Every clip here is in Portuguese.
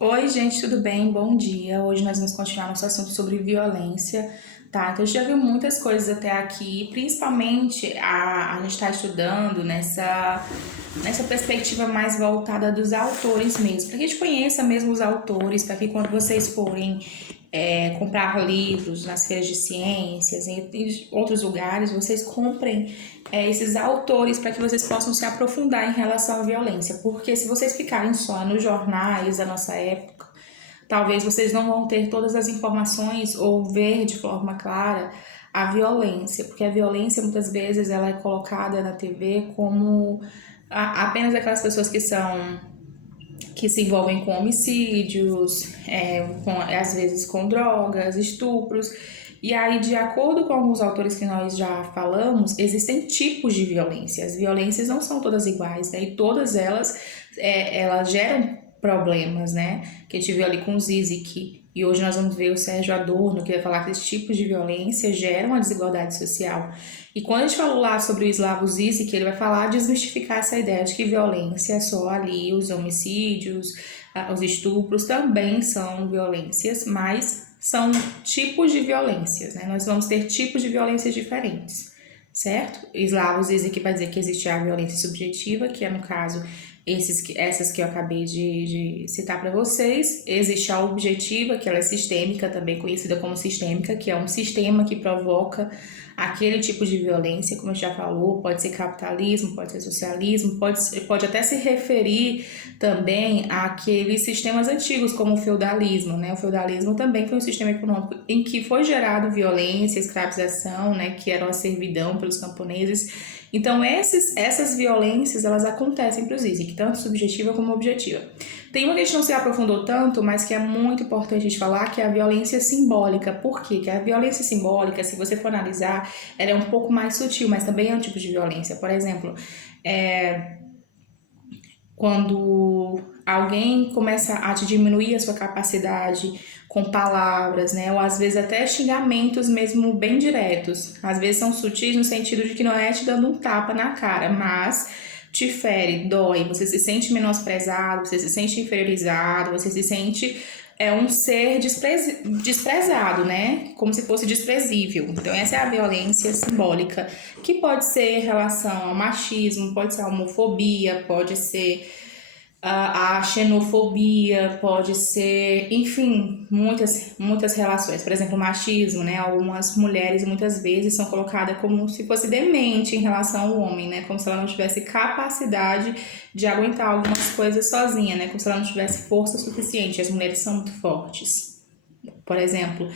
Oi, gente, tudo bem? Bom dia. Hoje nós vamos continuar nosso assunto sobre violência, tá? Então, a gente já viu muitas coisas até aqui, principalmente a gente está estudando nessa perspectiva mais voltada dos autores mesmo, para que a gente conheça mesmo os autores, para que quando vocês forem comprar livros nas feiras de ciências, em outros lugares, vocês comprem esses autores para que vocês possam se aprofundar em relação à violência. Porque se vocês ficarem só nos jornais da nossa época, talvez vocês não vão ter todas as informações ou ver de forma clara a violência, porque a violência muitas vezes ela é colocada na TV como apenas aquelas pessoas que se envolvem com homicídios, às vezes com drogas, estupros. E aí, de acordo com alguns autores que nós já falamos, existem tipos de violência. As violências não são todas iguais, né? E todas elas geram problemas, né? Que a gente viu ali com o Zizek, e hoje nós vamos ver o Sérgio Adorno, que vai falar que esses tipos de violência geram a desigualdade social. E quando a gente falou lá sobre o Slavoj Zizek, ele vai falar, desmistificar essa ideia de que violência é só ali os homicídios, os estupros também são violências, mas são tipos de violências, né? Nós vamos ter tipos de violências diferentes, certo? Slavoj Zizek vai dizer que existe a violência subjetiva, que é no caso essas que eu acabei de citar para vocês. Existe a objetiva, que ela é sistêmica, também conhecida como sistêmica, que é um sistema que provoca aquele tipo de violência, como a gente já falou, pode ser capitalismo, pode ser socialismo, pode até se referir também àqueles sistemas antigos, como o feudalismo, né? O feudalismo também foi um sistema econômico em que foi gerado violência, escravização, né? Que era a servidão pelos camponeses. Então, essas violências, elas acontecem para o Zizek, tanto subjetiva como objetiva. Tem uma que a gente não se aprofundou tanto, mas que é muito importante a gente falar, que é a violência simbólica. Por quê? Que a violência simbólica, se você for analisar, ela é um pouco mais sutil, mas também é um tipo de violência. Por exemplo, quando alguém começa a te diminuir a sua capacidade com palavras, né? Ou às vezes até xingamentos mesmo bem diretos. Às vezes são sutis no sentido de que não é te dando um tapa na cara, mas te fere, dói, você se sente menosprezado, você se sente inferiorizado, você se sente um ser desprezado, né? Como se fosse desprezível. Então, essa é a violência simbólica, que pode ser em relação ao machismo, pode ser a homofobia, pode ser a xenofobia, pode ser, enfim, muitas relações. Por exemplo, o machismo, né? Algumas mulheres muitas vezes são colocadas como se fosse demente em relação ao homem, né? Como se ela não tivesse capacidade de aguentar algumas coisas sozinha, né? Como se ela não tivesse força suficiente. As mulheres são muito fortes. Por exemplo,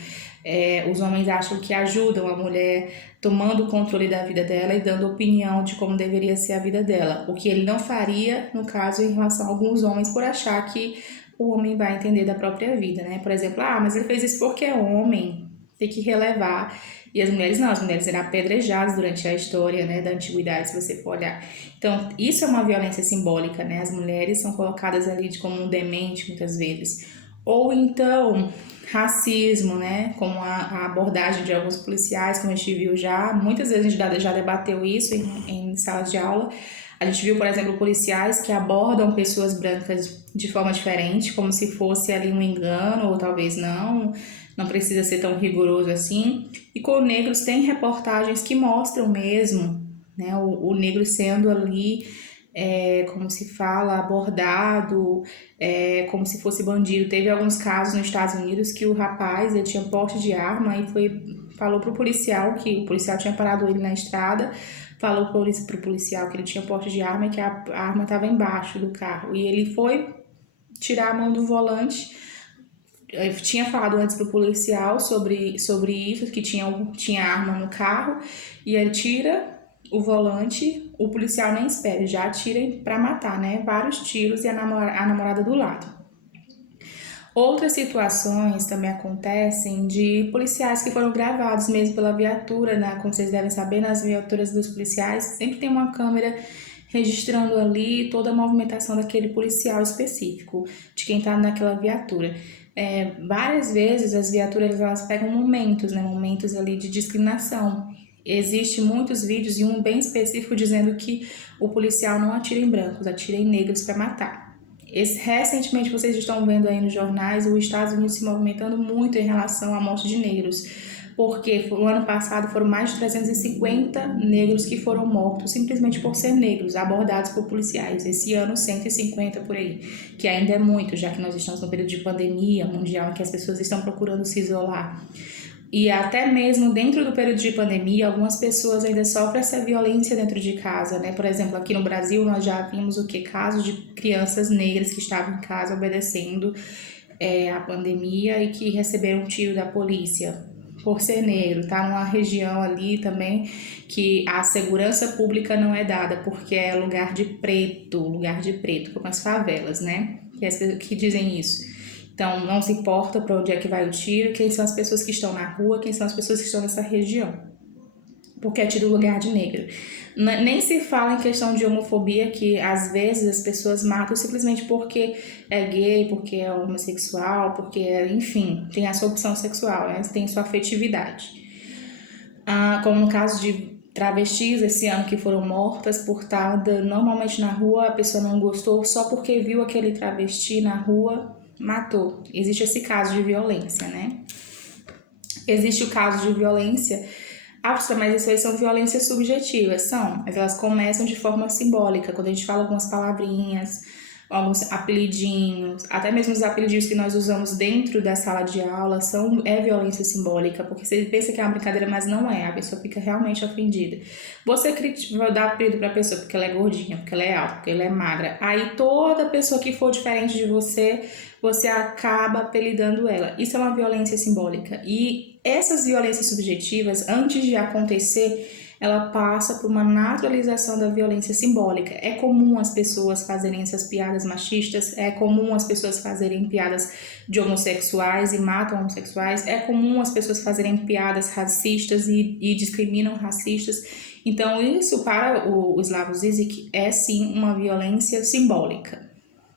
os homens acham que ajudam a mulher tomando o controle da vida dela e dando opinião de como deveria ser a vida dela. O que ele não faria, no caso, em relação a alguns homens, por achar que o homem vai entender da própria vida, né? Por exemplo, mas ele fez isso porque é homem, tem que relevar. E as mulheres não, as mulheres eram apedrejadas durante a história, né, da antiguidade, se você for olhar. Então, isso é uma violência simbólica, né? As mulheres são colocadas ali como um demente, muitas vezes. Ou então, racismo, né? Como a abordagem de alguns policiais, como a gente viu já. Muitas vezes a gente já debateu isso em salas de aula. A gente viu, por exemplo, policiais que abordam pessoas brancas de forma diferente, como se fosse ali um engano, ou talvez não precisa ser tão rigoroso assim. E com negros tem reportagens que mostram mesmo, né, o negro sendo ali, como se fala, abordado, como se fosse bandido. Teve alguns casos nos Estados Unidos que o rapaz ele tinha porte de arma e falou pro policial que o policial tinha parado ele na estrada, falou pro policial que ele tinha porte de arma e que a arma estava embaixo do carro. E ele foi tirar a mão do volante. Eu tinha falado antes pro policial sobre isso, que tinha arma no carro, e ele tira o volante, o policial nem espera, já atira pra matar, né? Vários tiros e a namorada do lado. Outras situações também acontecem de policiais que foram gravados mesmo pela viatura, né? Como vocês devem saber, nas viaturas dos policiais sempre tem uma câmera registrando ali toda a movimentação daquele policial específico, de quem está naquela viatura. Várias vezes as viaturas elas pegam momentos, né? Momentos ali de discriminação. Existem muitos vídeos e um bem específico dizendo que o policial não atira em brancos, atira em negros para matar. Recentemente vocês estão vendo aí nos jornais os Estados Unidos se movimentando muito em relação à morte de negros, porque no ano passado foram mais de 350 negros que foram mortos simplesmente por ser negros, abordados por policiais. Esse ano 150 por aí, que ainda é muito, já que nós estamos no período de pandemia mundial em que as pessoas estão procurando se isolar. E até mesmo dentro do período de pandemia, algumas pessoas ainda sofrem essa violência dentro de casa, né? Por exemplo, aqui no Brasil nós já vimos casos de crianças negras que estavam em casa obedecendo a pandemia e que receberam um tiro da polícia por ser negro, tá? Numa região ali também que a segurança pública não é dada, porque é lugar de preto, como as favelas, né? Que dizem isso. Então, não se importa para onde é que vai o tiro, quem são as pessoas que estão na rua, quem são as pessoas que estão nessa região, porque é tido lugar de negro. Nem se fala em questão de homofobia, que às vezes as pessoas matam simplesmente porque é gay, porque é homossexual, porque enfim, tem a sua opção sexual, né? Tem sua afetividade. Como no caso de travestis esse ano que foram mortas por estar normalmente na rua, a pessoa não gostou, só porque viu aquele travesti na rua, matou. Existe esse caso de violência, né? Existe o caso de violência, mas isso aí são violências subjetivas, mas elas começam de forma simbólica, quando a gente fala algumas palavrinhas, alguns apelidinhos, até mesmo os apelidinhos que nós usamos dentro da sala de aula é violência simbólica, porque você pensa que é uma brincadeira, mas não é, a pessoa fica realmente ofendida. Você vai dar apelido pra pessoa porque ela é gordinha, porque ela é alta, porque ela é magra, aí toda pessoa que for diferente de você acaba apelidando ela. Isso é uma violência simbólica. E essas violências subjetivas, antes de acontecer, ela passa por uma naturalização da violência simbólica. É comum as pessoas fazerem essas piadas machistas, é comum as pessoas fazerem piadas de homossexuais e matam homossexuais, é comum as pessoas fazerem piadas racistas e discriminam racistas. Então, isso para o Slavoj Žižek é sim uma violência simbólica.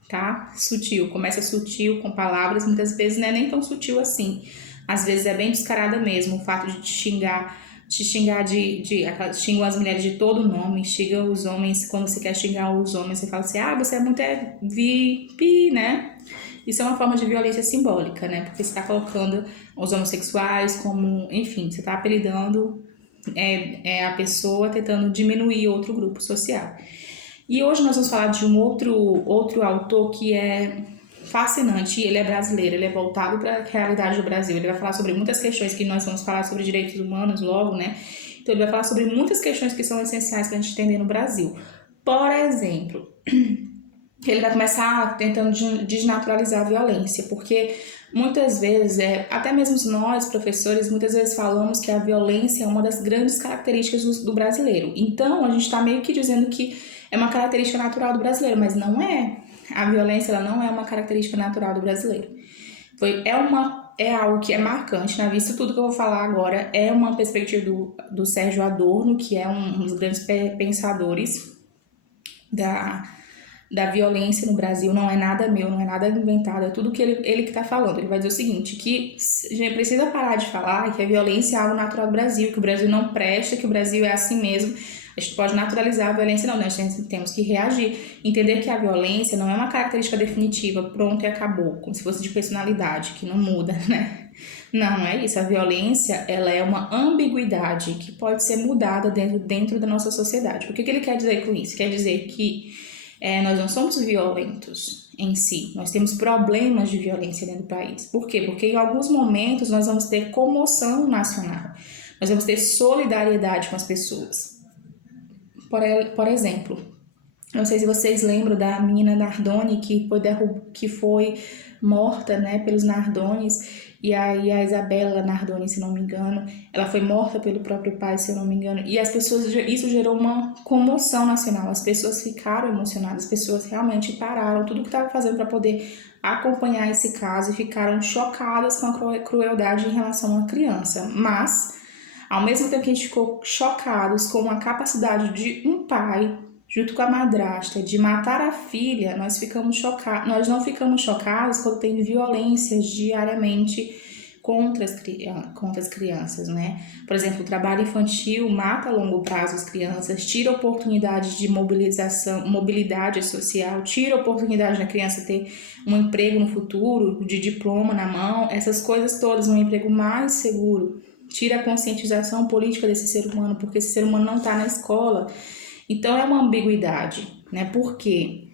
Tá? Sutil, começa sutil com palavras, muitas vezes não é nem tão sutil assim. Às vezes é bem descarada mesmo, o fato de te xingar xinga as mulheres de todo nome, xinga os homens, quando você quer xingar os homens, você fala assim, você é muito vi, né? Isso é uma forma de violência simbólica, né? Porque você está colocando os homossexuais como, enfim, você está apelidando a pessoa tentando diminuir outro grupo social. E hoje nós vamos falar de um outro autor que é fascinante, e ele é brasileiro, ele é voltado para a realidade do Brasil. Ele vai falar sobre muitas questões que nós vamos falar sobre direitos humanos logo, né? Então ele vai falar sobre muitas questões que são essenciais para a gente entender no Brasil. Por exemplo, ele vai começar tentando desnaturalizar a violência, porque muitas vezes, até mesmo nós, professores, muitas vezes falamos que a violência é uma das grandes características do brasileiro. Então, a gente está meio que dizendo que é uma característica natural do brasileiro, mas não é. A violência ela não é uma característica natural do brasileiro. É algo que é marcante, na vista tudo que eu vou falar agora é uma perspectiva do Sérgio Adorno, que é um dos grandes pensadores da violência no Brasil. Não é nada meu, não é nada inventado, é tudo que ele que está falando. Ele vai dizer o seguinte, que a gente precisa parar de falar que a violência é algo natural do Brasil, que o Brasil não presta, que o Brasil é assim mesmo. A gente pode naturalizar a violência, não, nós temos que reagir, entender que a violência não é uma característica definitiva, pronto e acabou, como se fosse de personalidade, que não muda, né? Não é isso, a violência, ela é uma ambiguidade que pode ser mudada dentro da nossa sociedade. O que ele quer dizer com isso? Quer dizer que nós não somos violentos em si, nós temos problemas de violência dentro do país. Por quê? Porque em alguns momentos nós vamos ter comoção nacional, nós vamos ter solidariedade com as pessoas. Por exemplo, não sei se vocês lembram da menina Nardoni que foi morta, né, pelos Nardones, e aí a Isabela Nardoni, se não me engano, ela foi morta pelo próprio pai, se eu não me engano, e isso gerou uma comoção nacional, as pessoas ficaram emocionadas, as pessoas realmente pararam tudo que estavam fazendo para poder acompanhar esse caso e ficaram chocadas com a crueldade em relação a uma criança, mas ao mesmo tempo que a gente ficou chocados com a capacidade de um pai, junto com a madrasta, de matar a filha, nós não ficamos chocados quando tem violências diariamente contra as crianças, né? Por exemplo, o trabalho infantil mata a longo prazo as crianças, tira oportunidades de mobilidade social, tira a oportunidade da criança ter um emprego no futuro, de diploma na mão, essas coisas todas, um emprego mais seguro. Tira a conscientização política desse ser humano, porque esse ser humano não está na escola. Então é uma ambiguidade, né? Por quê?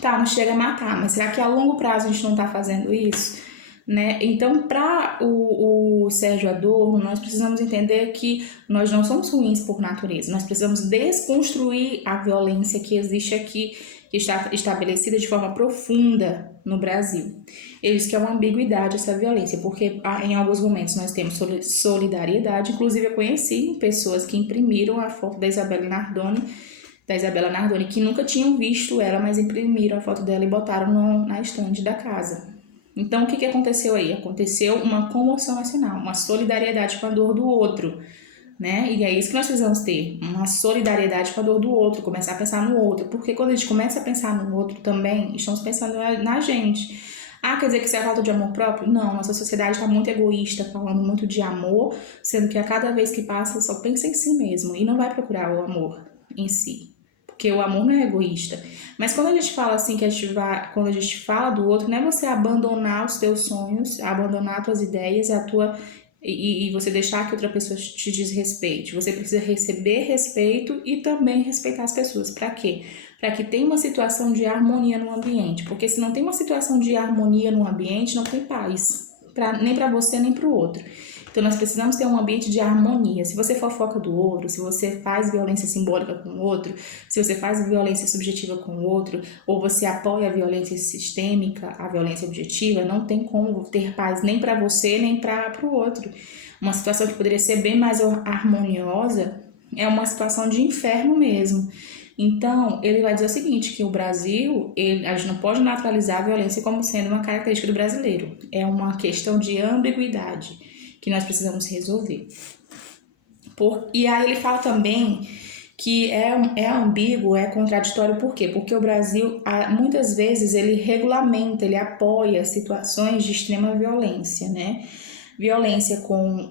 Tá, não chega a matar, mas será que a longo prazo a gente não está fazendo isso? Né? Então, para o Sérgio Adorno, nós precisamos entender que nós não somos ruins por natureza, nós precisamos desconstruir a violência que existe aqui, que está estabelecida de forma profunda no Brasil. Ele diz que é uma ambiguidade essa violência, porque em alguns momentos nós temos solidariedade, inclusive eu conheci pessoas que imprimiram a foto da Isabela Nardoni, que nunca tinham visto ela, mas imprimiram a foto dela e botaram na estante da casa. Então, o que aconteceu aí? Aconteceu uma comoção nacional, uma solidariedade com a dor do outro, né? E é isso que nós precisamos ter, uma solidariedade com a dor do outro, começar a pensar no outro, porque quando a gente começa a pensar no outro também, estamos pensando na gente. Ah, quer dizer que isso é falta de amor próprio? Não, nossa sociedade está muito egoísta, falando muito de amor, sendo que a cada vez que passa só pensa em si mesmo e não vai procurar o amor em si. Porque o amor não é egoísta. Mas quando a gente fala assim, quando a gente fala do outro, não é você abandonar os teus sonhos, abandonar as tuas ideias e você deixar que outra pessoa te desrespeite. Você precisa receber respeito e também respeitar as pessoas. Para quê? Para que tenha uma situação de harmonia no ambiente. Porque se não tem uma situação de harmonia no ambiente, não tem paz. Nem para você, nem para o outro. Então, nós precisamos ter um ambiente de harmonia. Se você fofoca do outro, se você faz violência simbólica com o outro, se você faz violência subjetiva com o outro, ou você apoia a violência sistêmica, a violência objetiva, não tem como ter paz nem para você, nem para o outro. Uma situação que poderia ser bem mais harmoniosa é uma situação de inferno mesmo. Então, ele vai dizer o seguinte, que o Brasil, a gente não pode naturalizar a violência como sendo uma característica do brasileiro. É uma questão de ambiguidade que nós precisamos resolver. E aí ele fala também que é ambíguo, é contraditório, por quê? Porque o Brasil, muitas vezes, ele regulamenta, ele apoia situações de extrema violência, né? Violência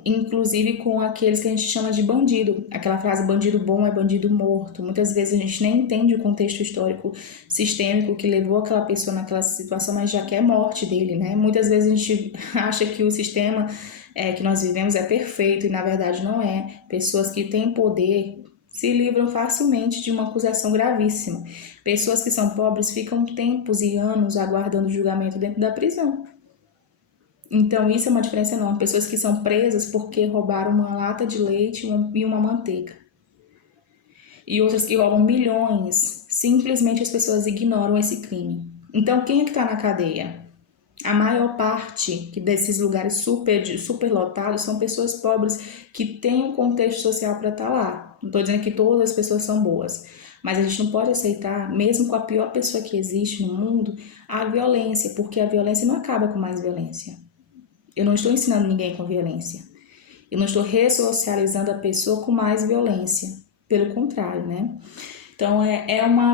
inclusive com aqueles que a gente chama de bandido. Aquela frase, bandido bom é bandido morto. Muitas vezes a gente nem entende o contexto histórico sistêmico que levou aquela pessoa naquela situação, mas já quer morte dele, né? Muitas vezes a gente acha que o sistema que nós vivemos é perfeito e na verdade não é. Pessoas que têm poder se livram facilmente de uma acusação gravíssima. Pessoas que são pobres ficam tempos e anos aguardando julgamento dentro da prisão. Então isso é uma diferença enorme. Pessoas que são presas porque roubaram uma lata de leite e uma manteiga. E outras que roubam milhões. Simplesmente as pessoas ignoram esse crime. Então quem é que está na cadeia? A maior parte desses lugares super lotados são pessoas pobres que têm um contexto social para estar lá. Não estou dizendo que todas as pessoas são boas, mas a gente não pode aceitar, mesmo com a pior pessoa que existe no mundo, a violência, porque a violência não acaba com mais violência. Eu não estou ensinando ninguém com violência. Eu não estou ressocializando a pessoa com mais violência. Pelo contrário, né? Então,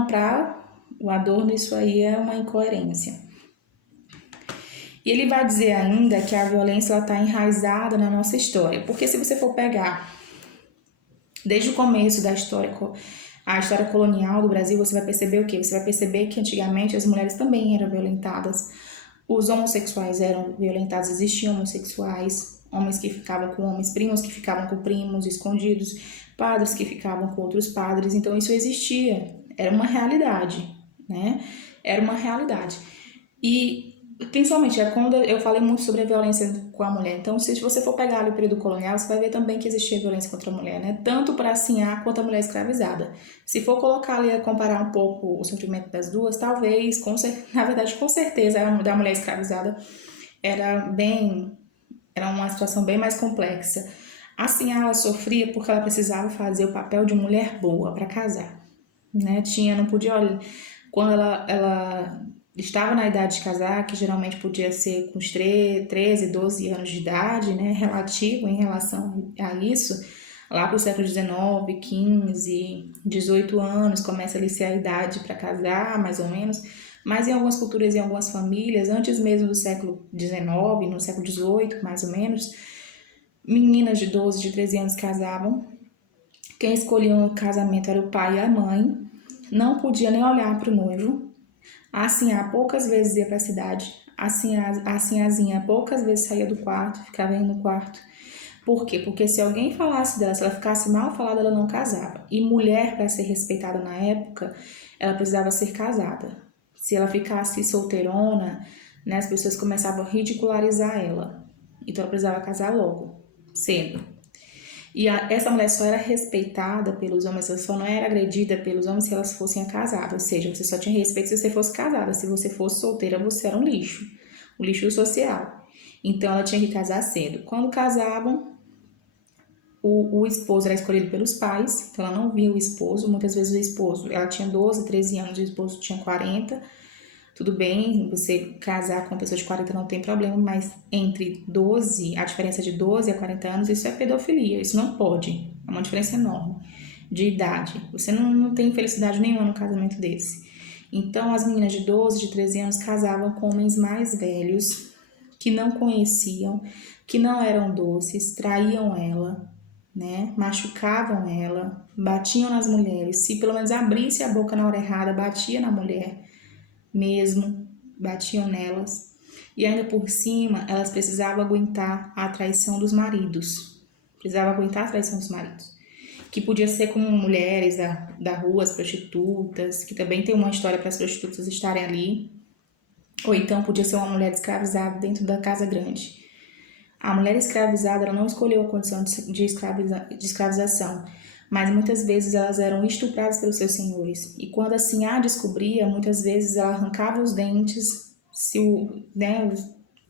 para o Adorno, isso aí é uma incoerência. E ele vai dizer ainda que a violência está enraizada na nossa história. Porque se você for pegar desde o começo da história, a história colonial do Brasil, você vai perceber o quê? Você vai perceber que antigamente as mulheres também eram violentadas. Os homossexuais eram violentados, existiam homossexuais, homens que ficavam com homens, primos que ficavam com primos escondidos, padres que ficavam com outros padres. Então isso existia, era uma realidade, né? Era uma realidade. E principalmente, quando eu falei muito sobre a violência com a mulher. Então, se você for pegar ali o período colonial, você vai ver também que existia violência contra a mulher, né? Tanto para a sinhá quanto a mulher escravizada. Se for colocar ali, comparar um pouco o sofrimento das duas, talvez, na verdade, com certeza, a da mulher escravizada era uma situação bem mais complexa. A sinhá, ela sofria porque ela precisava fazer o papel de mulher boa para casar, né? Não podia, olha, quando ela estava na idade de casar, que geralmente podia ser com os 13, 12 anos de idade, né, relativo em relação a isso, lá para o século XIX, 15, 18 anos, começa ali a ser a idade para casar, mais ou menos, Mas em algumas culturas e em algumas famílias, antes mesmo do século XIX, no século XVIII, mais ou menos, meninas de 12, de 13 anos casavam. Quem escolhia o casamento era o pai e a mãe. Não podia nem olhar para o noivo. A Sinhá poucas vezes ia para a cidade. A Sinhazinha poucas vezes saía do quarto, ficava aí no quarto. Por quê? Porque se alguém falasse dela, se ela ficasse mal falada, ela não casava. E mulher, para ser respeitada na época, ela precisava ser casada. Se ela ficasse solteirona, né, as pessoas começavam a ridicularizar ela. Então ela precisava casar logo, cedo. E essa mulher só era respeitada pelos homens, ela só não era agredida pelos homens se elas fossem casadas. Ou seja, você só tinha respeito se você fosse casada. Se você fosse solteira, você era um lixo social. Então ela tinha que casar cedo. Quando casavam, o esposo era escolhido pelos pais, então ela não via o esposo. Muitas vezes o esposo, ela tinha 12, 13 anos, o esposo tinha 40. Tudo bem, você casar com uma pessoa de 40 não tem problema, mas entre 12, a diferença de 12 a 40 anos, isso é pedofilia, isso não pode. É uma diferença enorme de idade. Você não tem felicidade nenhuma no casamento desse. Então, as meninas de 12, de 13 anos casavam com homens mais velhos, que não conheciam, que não eram doces, traíam ela, né? Machucavam ela, batiam nas mulheres. Se pelo menos abrisse a boca na hora errada, batia na mulher mesmo, batiam nelas. E ainda por cima, elas precisavam aguentar a traição dos maridos. Precisavam aguentar a traição dos maridos. Que podia ser como mulheres da rua, as prostitutas, que também tem uma história para as prostitutas estarem ali. Ou então podia ser uma mulher escravizada dentro da casa grande. A mulher escravizada, ela não escolheu a condição de escravização, mas muitas vezes elas eram estupradas pelos seus senhores. E quando a Sinhá descobria, muitas vezes ela arrancava os dentes.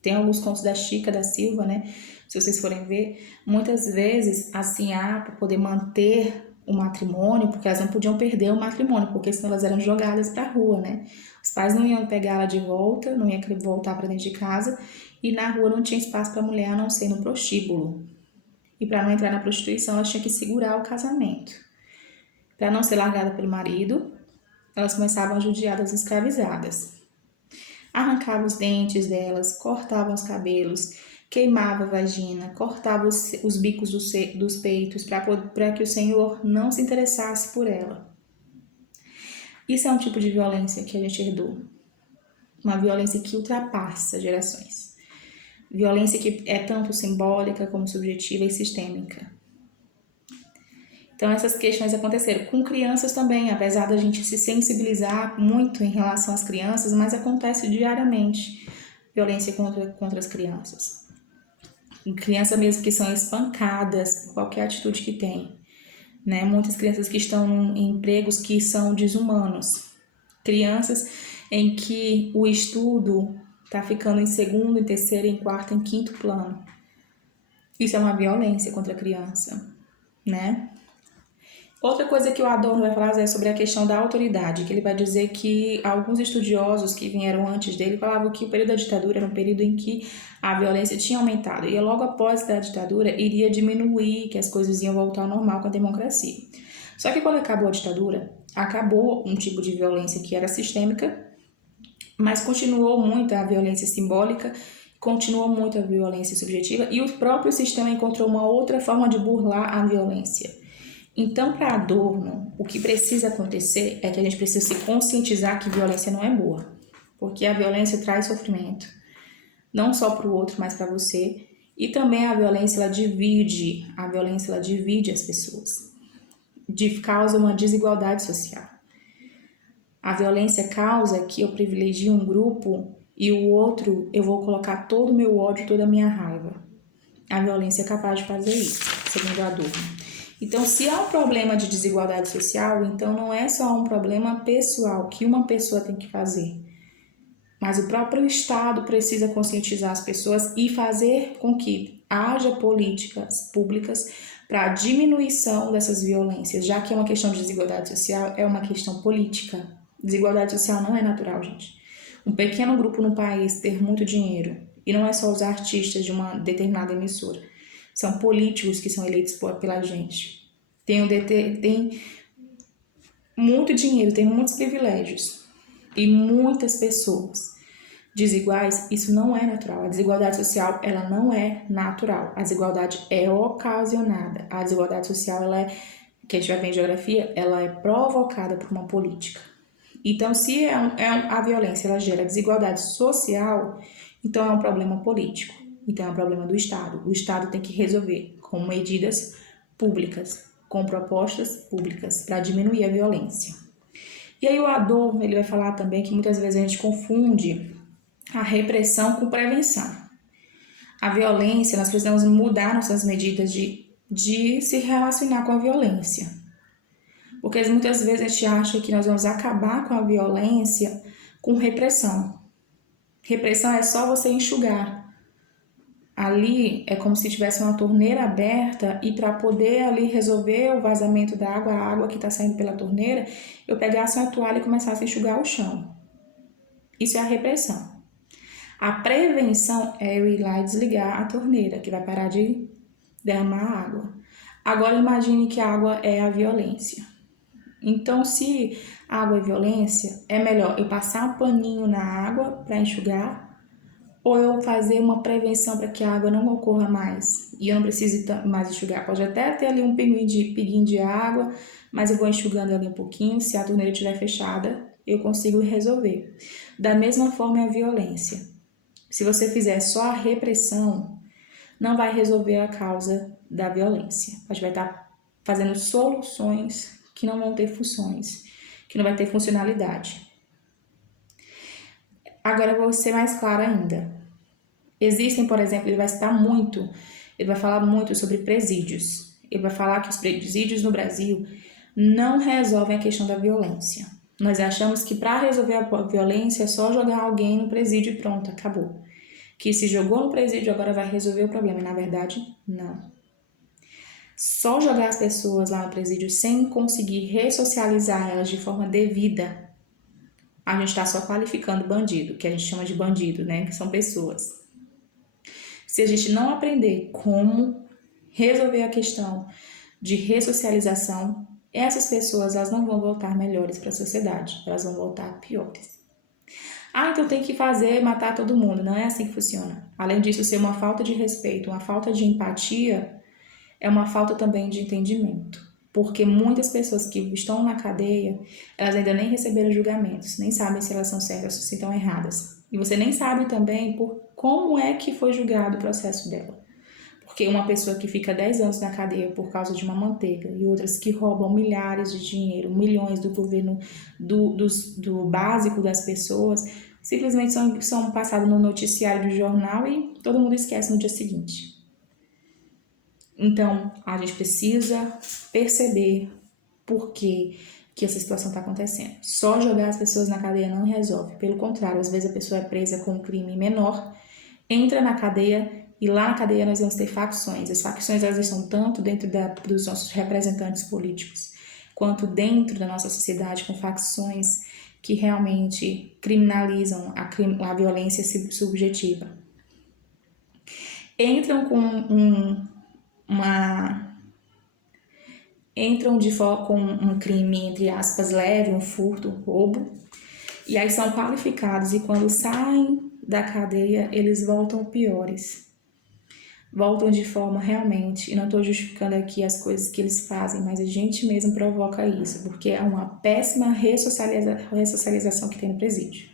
Tem alguns contos da Chica da Silva, né? Se vocês forem ver, muitas vezes a Sinhá, para poder manter o matrimônio, porque elas não podiam perder o matrimônio, porque senão elas eram jogadas para a rua, né? Os pais não iam pegar ela de volta, não iam querer voltar para dentro de casa, e na rua não tinha espaço para a mulher a não ser no prostíbulo. E para não entrar na prostituição, elas tinham que segurar o casamento. Para não ser largada pelo marido, elas começavam a judiar das escravizadas. Arrancavam os dentes delas, cortavam os cabelos, queimava a vagina, cortava os bicos dos peitos para que o Senhor não se interessasse por ela. Isso é um tipo de violência que a gente herdou. Uma violência que ultrapassa gerações. Violência que é tanto simbólica como subjetiva e sistêmica. Então essas questões aconteceram com crianças também, apesar da gente se sensibilizar muito em relação às crianças, mas acontece diariamente violência contra as crianças. Crianças mesmo que são espancadas por qualquer atitude que tem, né? Muitas crianças que estão em empregos que são desumanos. Crianças em que o estudo está ficando em segundo, em terceiro, em quarto, em quinto plano. Isso é uma violência contra a criança, né? Outra coisa que o Adorno vai falar é sobre a questão da autoridade, que ele vai dizer que alguns estudiosos que vieram antes dele falavam que o período da ditadura era um período em que a violência tinha aumentado e logo após a ditadura iria diminuir, que as coisas iam voltar ao normal com a democracia. Só que quando acabou a ditadura, acabou um tipo de violência que era sistêmica, mas continuou muito a violência simbólica, continuou muito a violência subjetiva e o próprio sistema encontrou uma outra forma de burlar a violência. Então, para Adorno, o que precisa acontecer é que a gente precisa se conscientizar que violência não é boa, porque a violência traz sofrimento, não só para o outro, mas para você. E também a violência ela divide as pessoas, causa uma desigualdade social. A violência causa que eu privilegio um grupo e o outro eu vou colocar todo o meu ódio, toda a minha raiva. A violência é capaz de fazer isso, segundo Adorno. Então, se há um problema de desigualdade social, então não é só um problema pessoal que uma pessoa tem que fazer, mas o próprio Estado precisa conscientizar as pessoas e fazer com que haja políticas públicas para a diminuição dessas violências, já que é uma questão de desigualdade social, é uma questão política. Desigualdade social não é natural, gente. Um pequeno grupo no país ter muito dinheiro, e não é só os artistas de uma determinada emissora, são políticos que são eleitos pela gente. Tem muito dinheiro, tem muitos privilégios. e muitas pessoas desiguais, isso não é natural. A desigualdade social, ela não é natural. A desigualdade é ocasionada. A desigualdade social, que a gente vai ver em geografia, ela é provocada por uma política. Então, se a violência ela gera desigualdade social, então é um problema político. Então é um problema do Estado. O Estado tem que resolver com medidas públicas, com propostas públicas para diminuir a violência. E aí o Adorno, ele vai falar também que muitas vezes a gente confunde a repressão com prevenção. A violência, nós precisamos mudar nossas medidas de se relacionar com a violência. Porque muitas vezes a gente acha que nós vamos acabar com a violência com repressão. Repressão é só você enxugar. Ali é como se tivesse uma torneira aberta e para poder ali resolver o vazamento da água, a água que está saindo pela torneira, eu pegasse uma toalha e começasse a enxugar o chão. Isso é a repressão. A prevenção é eu ir lá e desligar a torneira, que vai parar de derramar água. Agora imagine que a água é a violência. Então, se a água é violência, é melhor eu passar um paninho na água para enxugar ou eu fazer uma prevenção para que a água não ocorra mais e eu não precise mais enxugar. Pode até ter ali um pinguinho de água, mas eu vou enxugando ali um pouquinho. Se a torneira estiver fechada, eu consigo resolver. Da mesma forma é a violência. Se você fizer só a repressão, não vai resolver a causa da violência. A gente vai estar fazendo soluções que não vão ter funções, que não vai ter funcionalidade. Agora eu vou ser mais clara ainda. Existem, por exemplo, ele vai falar muito sobre presídios. Ele vai falar que os presídios no Brasil não resolvem a questão da violência. Nós achamos que para resolver a violência é só jogar alguém no presídio e pronto, acabou. Que se jogou no presídio agora vai resolver o problema. E na verdade, não. Só jogar as pessoas lá no presídio sem conseguir ressocializar elas de forma devida, a gente está só qualificando bandido, que a gente chama de bandido, né? Que são pessoas. Se a gente não aprender como resolver a questão de ressocialização, essas pessoas elas não vão voltar melhores para a sociedade, elas vão voltar piores. Então tem que matar todo mundo. Não é assim que funciona. Além disso ser uma falta de respeito, uma falta de empatia, é uma falta também de entendimento. Porque muitas pessoas que estão na cadeia, elas ainda nem receberam julgamentos, nem sabem se elas são certas ou se estão erradas. E você nem sabe também como é que foi julgado o processo dela. Porque uma pessoa que fica 10 anos na cadeia por causa de uma manteiga e outras que roubam milhares de dinheiro, milhões do governo, do básico das pessoas, simplesmente são passados no noticiário do jornal e todo mundo esquece no dia seguinte. Então, a gente precisa perceber por que essa situação está acontecendo. Só jogar as pessoas na cadeia não resolve. Pelo contrário, às vezes a pessoa é presa com um crime menor, entra na cadeia e lá na cadeia nós vamos ter facções. As facções elas estão tanto dentro dos nossos representantes políticos, quanto dentro da nossa sociedade com facções que realmente criminalizam a violência subjetiva. Entram com um crime, entre aspas, leve, um furto, um roubo, e aí são qualificados e quando saem da cadeia, eles voltam piores. Voltam de forma realmente, e não estou justificando aqui as coisas que eles fazem, mas a gente mesmo provoca isso, porque é uma péssima ressocialização que tem no presídio.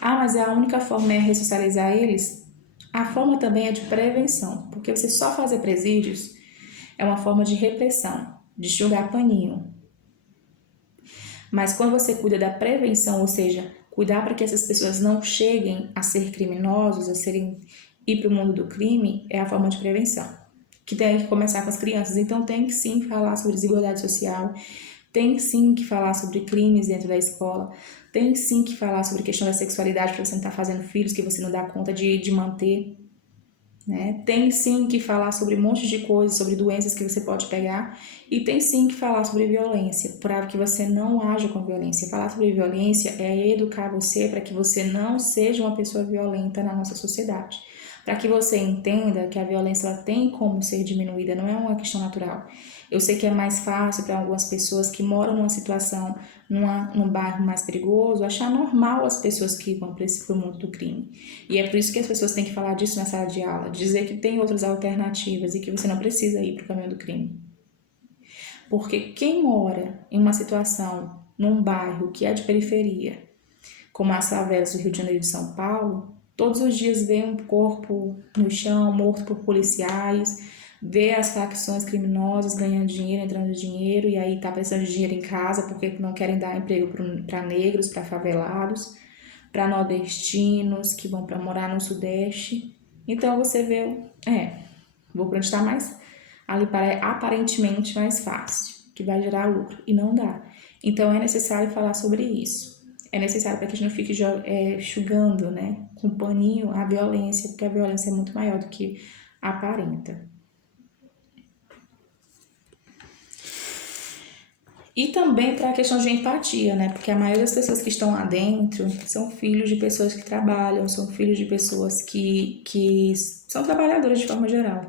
Mas a única forma é ressocializar eles? A forma também é de prevenção, porque você só fazer presídios é uma forma de repressão, de enxugar paninho. Mas quando você cuida da prevenção, ou seja, cuidar para que essas pessoas não cheguem a ser criminosos, ir para o mundo do crime, é a forma de prevenção, que tem que começar com as crianças. Então tem que sim falar sobre desigualdade social, tem sim que falar sobre crimes dentro da escola, tem sim que falar sobre a questão da sexualidade para você não estar fazendo filhos que você não dá conta de manter, né? Tem sim que falar sobre um monte de coisas, sobre doenças que você pode pegar, e tem sim que falar sobre violência, para que você não haja com violência. Falar sobre violência é educar você para que você não seja uma pessoa violenta na nossa sociedade. Para que você entenda que a violência ela tem como ser diminuída, não é uma questão natural. Eu sei que é mais fácil para algumas pessoas que moram numa situação, num bairro mais perigoso, achar normal as pessoas que vão para esse mundo do crime. E é por isso que as pessoas têm que falar disso na sala de aula, dizer que tem outras alternativas e que você não precisa ir para o caminho do crime. Porque quem mora em uma situação, num bairro que é de periferia, como as favelas do Rio de Janeiro e de São Paulo, todos os dias vê um corpo no chão, morto por policiais, vê as facções criminosas ganhando dinheiro, entrando dinheiro, e aí tá precisando de dinheiro em casa porque não querem dar emprego para negros, para favelados, para nordestinos que vão para morar no Sudeste. Então você vê, vou para onde está mais, ali aparentemente mais fácil, que vai gerar lucro, e não dá. Então é necessário falar sobre isso. É necessário para que a gente não fique enxugando, né, com paninho a violência, porque a violência é muito maior do que aparenta. E também para a questão de empatia, né? Porque a maioria das pessoas que estão lá dentro são filhos de pessoas que trabalham, são filhos de pessoas que são trabalhadoras de forma geral.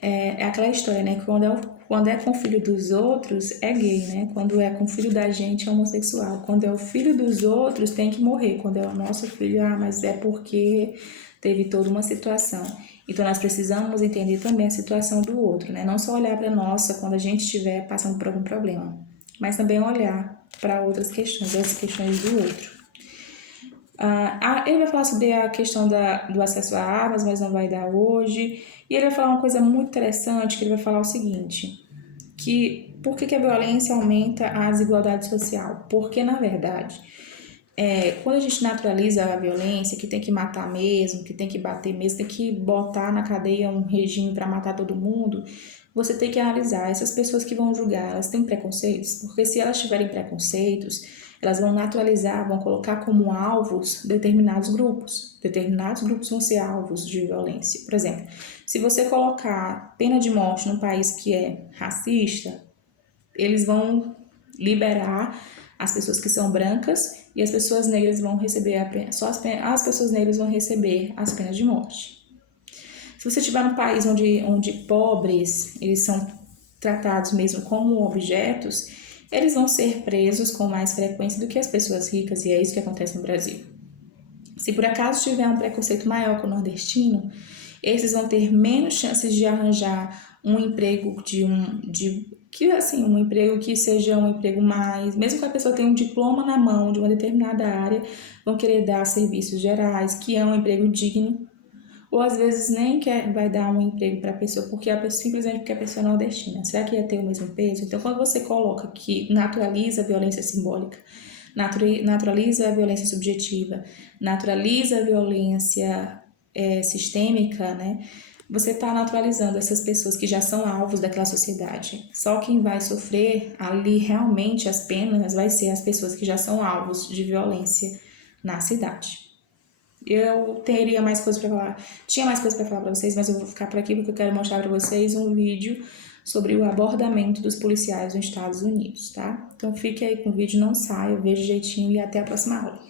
É aquela história, né? Que quando é com o filho dos outros, é gay, né? Quando é com o filho da gente, é homossexual. Quando é o filho dos outros, tem que morrer. Quando é o nosso filho, mas é porque teve toda uma situação. Então, nós precisamos entender também a situação do outro, né? Não só olhar para a nossa quando a gente estiver passando por algum problema, mas também olhar para outras questões, as questões do outro. Ele vai falar sobre a questão do acesso a armas, mas não vai dar hoje. E ele vai falar uma coisa muito interessante, que ele vai falar o seguinte, que por que a violência aumenta a desigualdade social? Porque, na verdade, quando a gente naturaliza a violência, que tem que matar mesmo, que tem que bater mesmo, tem que botar na cadeia um regime para matar todo mundo, você tem que analisar essas pessoas que vão julgar, elas têm preconceitos? Porque se elas tiverem preconceitos, elas vão naturalizar, vão colocar como alvos determinados grupos. Determinados grupos vão ser alvos de violência. Por exemplo, se você colocar pena de morte num país que é racista, eles vão liberar as pessoas que são brancas e as pessoas negras vão receber as pessoas negras vão receber as penas de morte. Se você estiver num país onde pobres eles são tratados mesmo como objetos, eles vão ser presos com mais frequência do que as pessoas ricas, e é isso que acontece no Brasil. Se por acaso tiver um preconceito maior com o nordestino, esses vão ter menos chances de arranjar um emprego um emprego que seja um emprego mais, mesmo que a pessoa tenha um diploma na mão de uma determinada área, vão querer dar serviços gerais, que é um emprego digno, ou às vezes nem vai dar um emprego para a pessoa simplesmente porque a pessoa é nordestina. Será que ia ter o mesmo peso? Então, quando você coloca que naturaliza a violência simbólica, naturaliza a violência subjetiva, naturaliza a violência sistêmica, né? Você está naturalizando essas pessoas que já são alvos daquela sociedade. Só quem vai sofrer ali realmente as penas vai ser as pessoas que já são alvos de violência na cidade. Eu teria mais coisas para falar, tinha mais coisas para falar para vocês, mas eu vou ficar por aqui porque eu quero mostrar para vocês um vídeo sobre o abordamento dos policiais nos Estados Unidos, tá? Então fique aí com o vídeo, não saia, veja jeitinho e até a próxima aula.